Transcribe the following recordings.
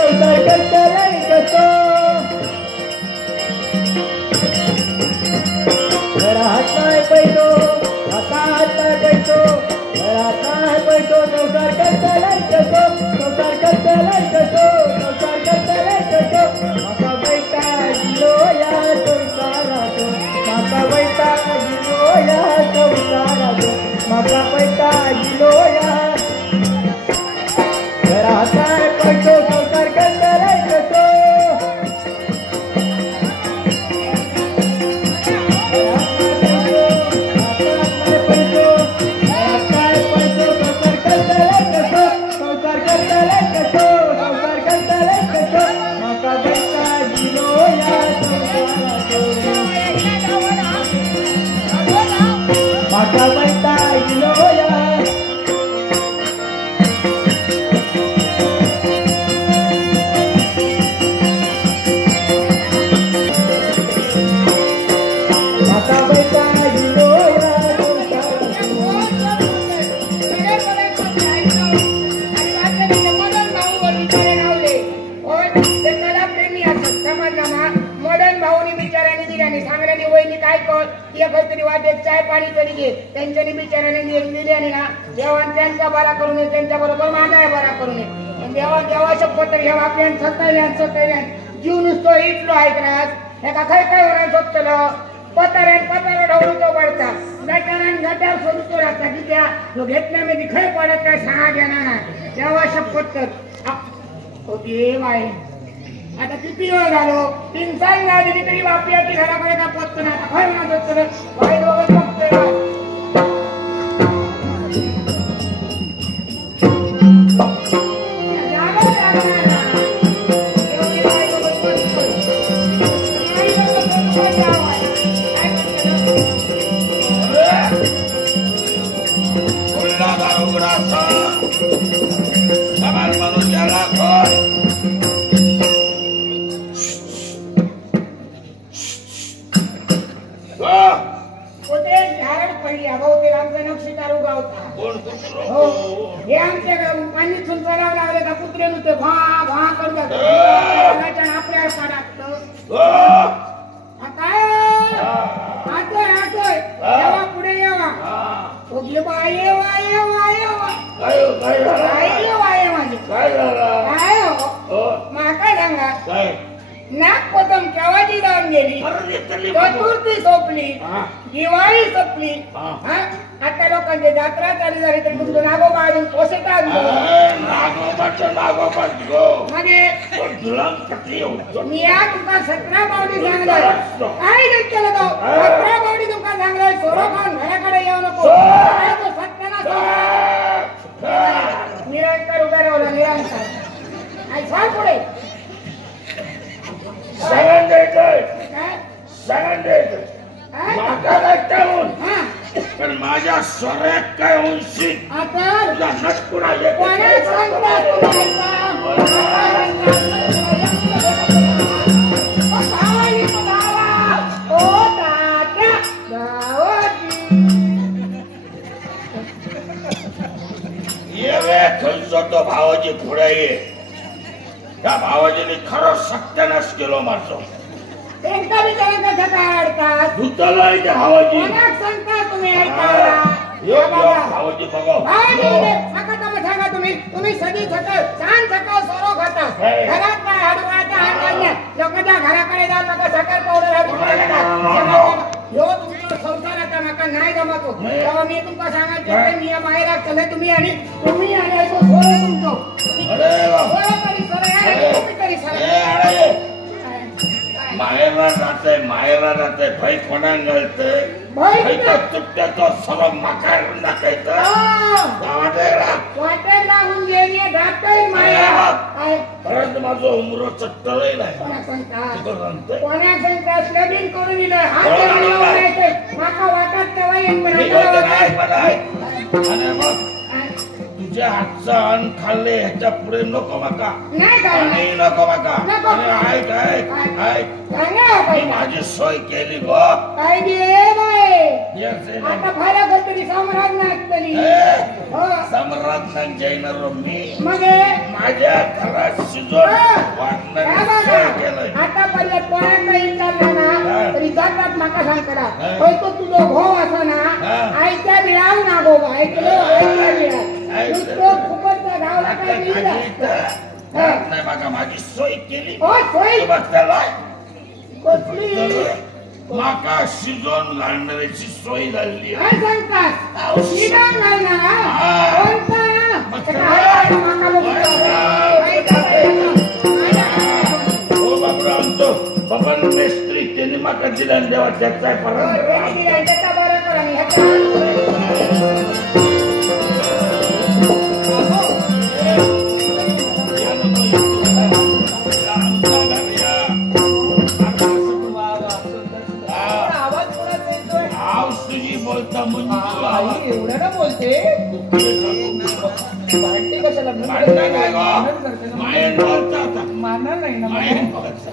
संसार करतलाय कसो घरात नाही पैसो हातात नाही पैसो घरात नाही पैसो संसार करतलाय कसो संसार करतलाय कसो संसार करतलाय कसो माका वैतागिलो या संसारात माका वैतागिलो या संसारात माका वैतागिलो या घरात नाही पैसो संसार करतलाय कसो माका वैतागिलो या माका वैतागिलो या मॉडर्न भाऊनी बिचाराने दिल्याने सांगण्याने वहिनी काय कर काहीतरी वाटेत चाय पाणी तरी घे त्यांच्यानी बिचाराने दिल्याने ना देवान त्यांचा बरा करू नये त्यांच्या बरोबर माझा बरा करू नये देवा देवा शपथ तरी हेवा आपल्यान सत्तायल्यान जीव नुसतो इटलो ऐकणार एका खै काय होणार झोपतलं पतार ढवळूचो पडता गटारान गटार सोडतो राहता की त्या घेतल्यामध्ये खै पडत काय सांगा घेणार नाही देवा शपथ तर होती बाई आता किती वेळ झालो 3 साल नाही दिली तरी बापयाची घराकडे का पोचतो ना आता खरं ना पोचतो बाहेर वगैरे बघतोय नागपदम केव्हाची जाऊन गेली चतुर्थी सोपली दिवाळी संपली आता लोकांची जत्रा चालू झाली तर तुमचं नागोबा अजून पोषक मी या तुका 17 बावडी सांगलाय काय नाही केलं तो 17 बावडी तुका सांगलाय सोरो खाऊन घराकडे येऊ नको निरंतर उभा राहला निरंतर आई सांग पुढे पण माझ्या स्वरात काय उंची तुझा नटकुडा तो भावाजी पुढे ये त्या भावाजीने खरं सत्यानाश केलो माझो त्यांचा विचारांचा धक्का अडतात भूताला त्या भावाजी कोणाक सांगता तुम्ही भावाजी बघा सांगा तुम्ही सदी सकाळ छान सकाळ सोरो खाता घरात काय हडवायचा हात लोकांच्या घराकडे जाऊन नका सकाळ पावडर यो तुमचा संसार आता नका नाही जमतो तेव्हा मी तुमका सांगायचे मी बाहेर चले तुम्ही आणि तो सोरो तुमचो तरी सर माहेरा राहते भाई कोणा घालतय तुट्याचा सर्व मकार टाकायचं वाटेल लागून गेली घातय माया परत माझं उमरो चट्टलय नाही कोणा सांगता स्लॅबिंग करून दिलं माका वाटत तेव्हा तुझ्या हातचा अन्न खाल्ले ह्याच्या पुढे नको माका नाही नको माका ऐक ऐक ऐक माझी सोय केली गो आता फायदा करतली सम्राट नाचतली सम्राट जैनर मी माझ्या घरात शिजवून आतापर्यंत कोणाकडे विचारला ना तरी जातात माका सांगता होय तो तुझो भाऊ असो ना आयत्या मिळाव ना गो ऐकलो आयत्या मिळाव तो फुकटचा गावला काय नाही बघा माझी सोय केली हो सोय बघताला कसली माका शिजवून घालणाऱ्याची सोय झाली काय सांगतात शिजवून घालणार कोणता हो बाबरा आमचो बबन मेस्त्री त्यांनी माका दिला देवा त्याचा बोलता म्हणजे एवढं ना बोलते कशाला मायन बोलता आता मानणार नाही ना मायन बोलता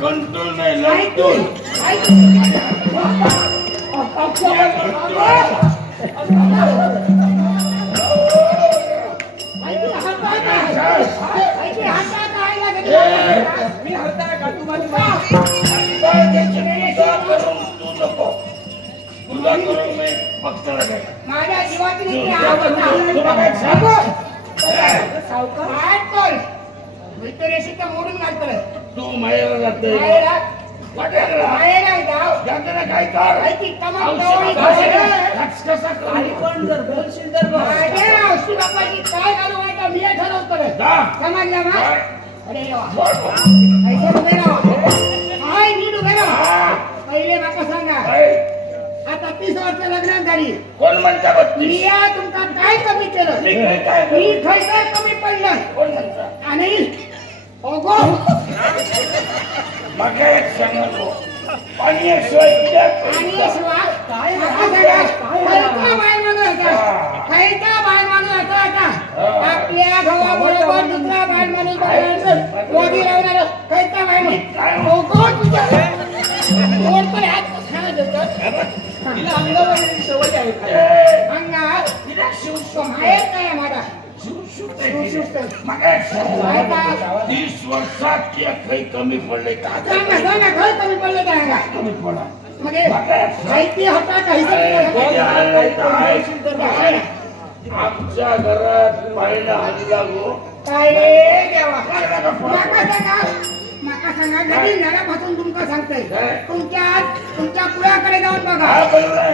कंट्रोल नाही लागतोय मी हरताय का तुम्हाला तू नको तुला करून मी फक्त माझ्या जीवाची विक्टोरेशी तर मोडून घालतोय तू मायला जातोय काय कर पण जर बोलशील तर बापाची काय घालू वाटतं मी ठरवतो समजलं ना अरे नीट उभे राहा पहिले माका सांगा आता 30 वर्ष लग्न झाली कोण म्हणता मी तुमका काय कमी केलं मी खैर कमी पडलं कोण म्हणता आणि ओगो मग एक सांगतो पाण्याशिवाय आपल्या भावाबरोबर दुसरा बाय माणूस मोदी लावणार कैसा बाय सवय आहे काय माझा 30 वर्षात काही कमी पडले का कमी पडले कमी पडा माहिती होता आमच्या घरात पहिला हल्ला गो काय माका सांगा नवीन घरापासून तुमका सांगतोय तुमच्या कुळाकडे जाऊन बघा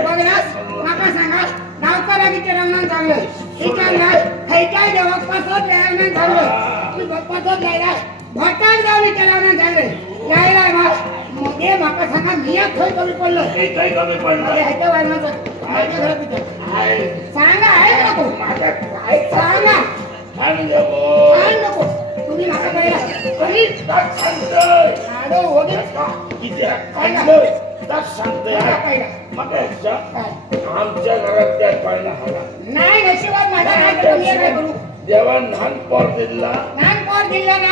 बघलास माका सांगा नावकरागीचे रंगण चांगलं विचारलास खैच्या देवा पसत रंगण चांगलं पसत जायला भटार जाऊन रंगण चांगलं यायला मग हे माका सांगा मिया खय कमी पडलं काही कमी पडलं ह्याच्या वारणाचं माझ्या घरात विचार सांगा आहे नको सांगा नको तुम्ही माका कळला आडो होगे आमच्या घरात त्या पाहिला हवा नाही नशिबात माझा नाही काय करू जेव्हा लहान पोर दिला ना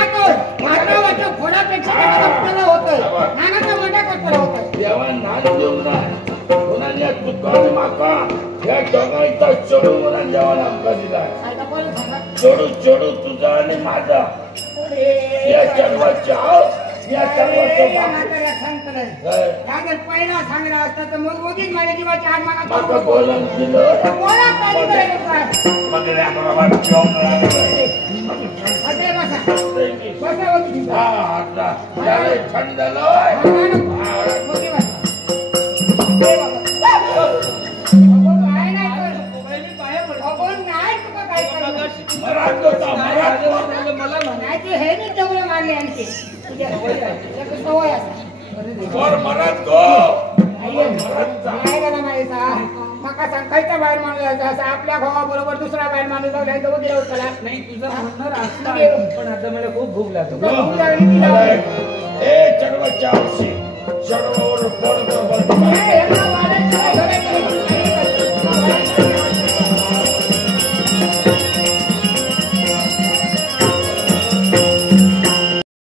तो माझा वाटो फोडापेक्षा कटकला होतोय नानाचा मोठा कटकला होतोय जेव्हा लहान देऊ ना पुन्हा आणि या दुकान माका या दोघांचा चढू म्हणून जेवण आमका दिलाय. चढू चढू तुझा आणि माझा या चढवायची आहोत या पहिला सांगला असता तर मग उगीच माझ्या जीवाची आग माका बोलून दिलं थंड झालं मला म्हणायचे हे मी तेवढं मानले आणखी सवय असते मका सांगायचा बाहेर माणूस जायचा असं आपल्या भावाबरोबर दुसरा बाहेर माणूस जाऊ द्यायचं वगैरे होता. नाही तुझा म्हणणार असता पण आता मला खूप भूक लागली. भूक लागली चढवाच्या चढवावर